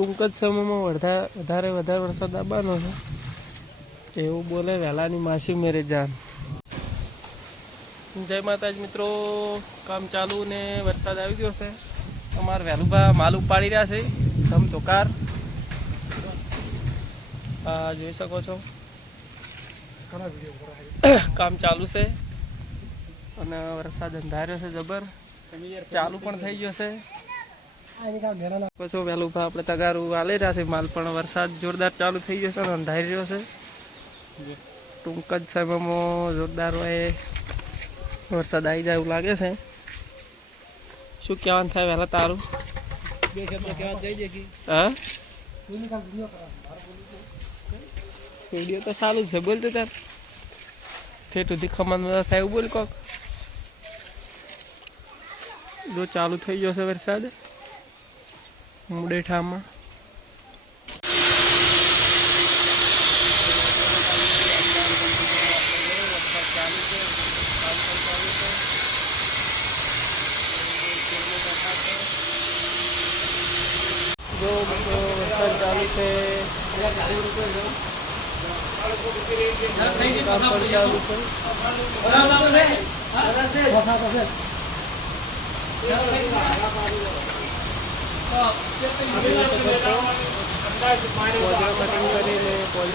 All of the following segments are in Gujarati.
ટૂંક જ સમયમાં વધારે વધારે વધારે વરસાદ આવવાનો છે. એવું બોલે વહેલાની માસી મેરે જાન. જય માતાજી મિત્રો, કામ ચાલુ ને વરસાદ આવી ગયો છે. અમારે વહેલુભા માલ ઉપાડી રહ્યા છે, ધમ ધોકાર આ જોઈ શકો છો. કામ ચાલુ છે. અને વરસાદ અંધાર્યો છે જબર. ચાલુ પણ થઈ ગયો છે. પછી વહેલું આપણે તગારું આલે રહ્યા છે માલ પણ વરસાદ જોરદાર ચાલુ થઈ જશે ને અંધારી રહ્યો છે. ટૂંક જ સમયમાં જોરદાર હોય વરસાદ આવી જાય એવું લાગે છે. શું કહેવાનું થાય વહેલા તારું? હા? વીડિયો તો સારું છે બોલ તો તાર. ઠેઠ સુધી ખમણ મજા થાય એવું બોલ કોક. જો ચાલુ થઈ જશે વરસાદ. મુડેઠામાં. જો બધો વરસાદ ચાલુ છે.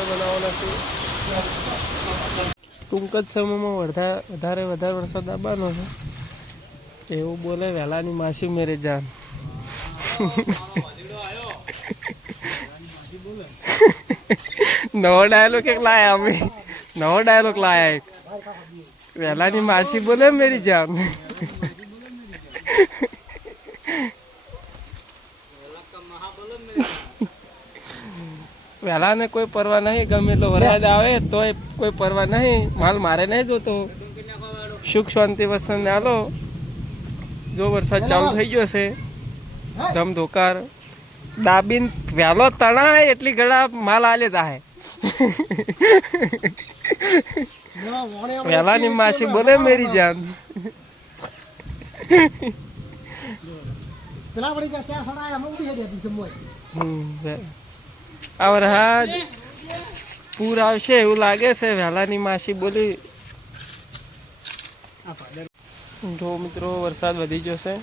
બનાવવાનો છે ટૂંક જ સમયમાં વધારે વધારે વધારે વરસાદ આવવાનો છે. એવું બોલે વહેલાની માસી મેરે જાન. નવો ડાયલોગ એક લાયા અમે. નવો ડાયલોગ લાયા એક. વહેલાની માસી બોલે મેરી જાન. વહેલાને કોઈ પરવા નહીં ગમે એટલો વરસાદ આવે તોય કોઈ પરવા નહીં. માલ મારે નહીં જોતો. સુખ શાંતિ વસ્તુને આલો. જો વરસાદ ચાલુ થઈ ગયો છે. ધમ ધોકાર. દાબીન વહેલો તણાય એટલી ગળા માલ આલે જાહે. વહેલાની માસી બોલે મેરી જાન. પેલા વળી ત્યાં સડાય અમે ઉડી બીજું મોય હમ, વે- આ વરસાદ પૂર આવશે એવું લાગે છે વહેલાની માસી બોલી જો મિત્રો વરસાદ વધી ગયો છે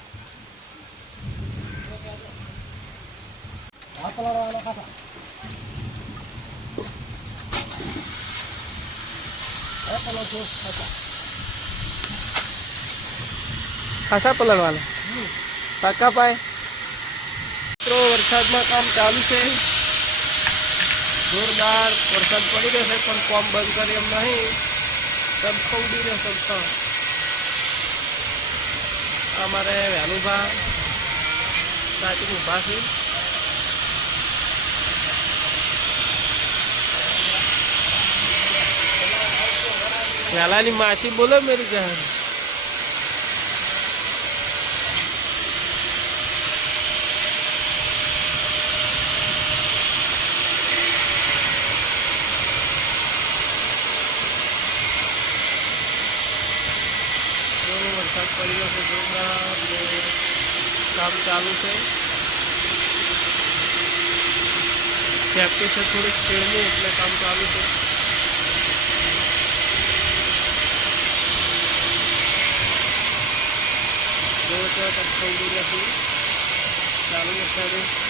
આ પલાળવાના ખાતા આ પલાળ જો ખાતા ખાસા પલળવાના પાકા પાય મિત્રો વરસાદમાં કામ ચાલુ છે જોરદાર વરસાદ પડી રહેશે, પણ કોમ બંધ કરે એમ નહીં. સબકો ઉડી રહેશે સબકો અમારે વહેલુભા સાચું ઊભા છે. વહેલાની માસી બોલો, મેરી જાન જો વરસાદ પડ્યો છે, જોરદાર કામ ચાલુ છે. ફેક્ટરી છે થોડીક સ્પીડની એટલે કામ ચાલુ છે. જો તો તબકો ઉડી રહ્યા છે. ચાલુ વરસાદે